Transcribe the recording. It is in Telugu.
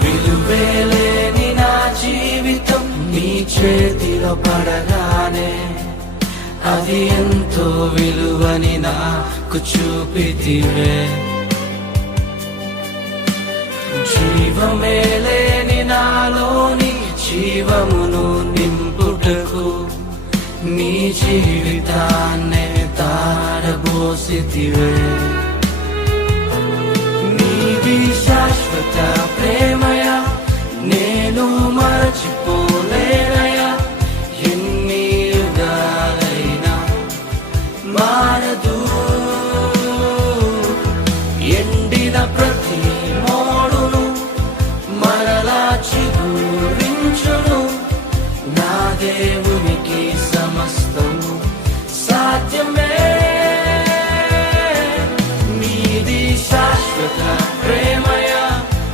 విలువేలేని నా జీవితం నీ చేతిలో పడగానే అది ఎంతో విలువని నాకు చూపితివే. జీవమే లేని నాలోని జీవమును నింపుటకు నీ జీవితాన్నే తారబోసితివే.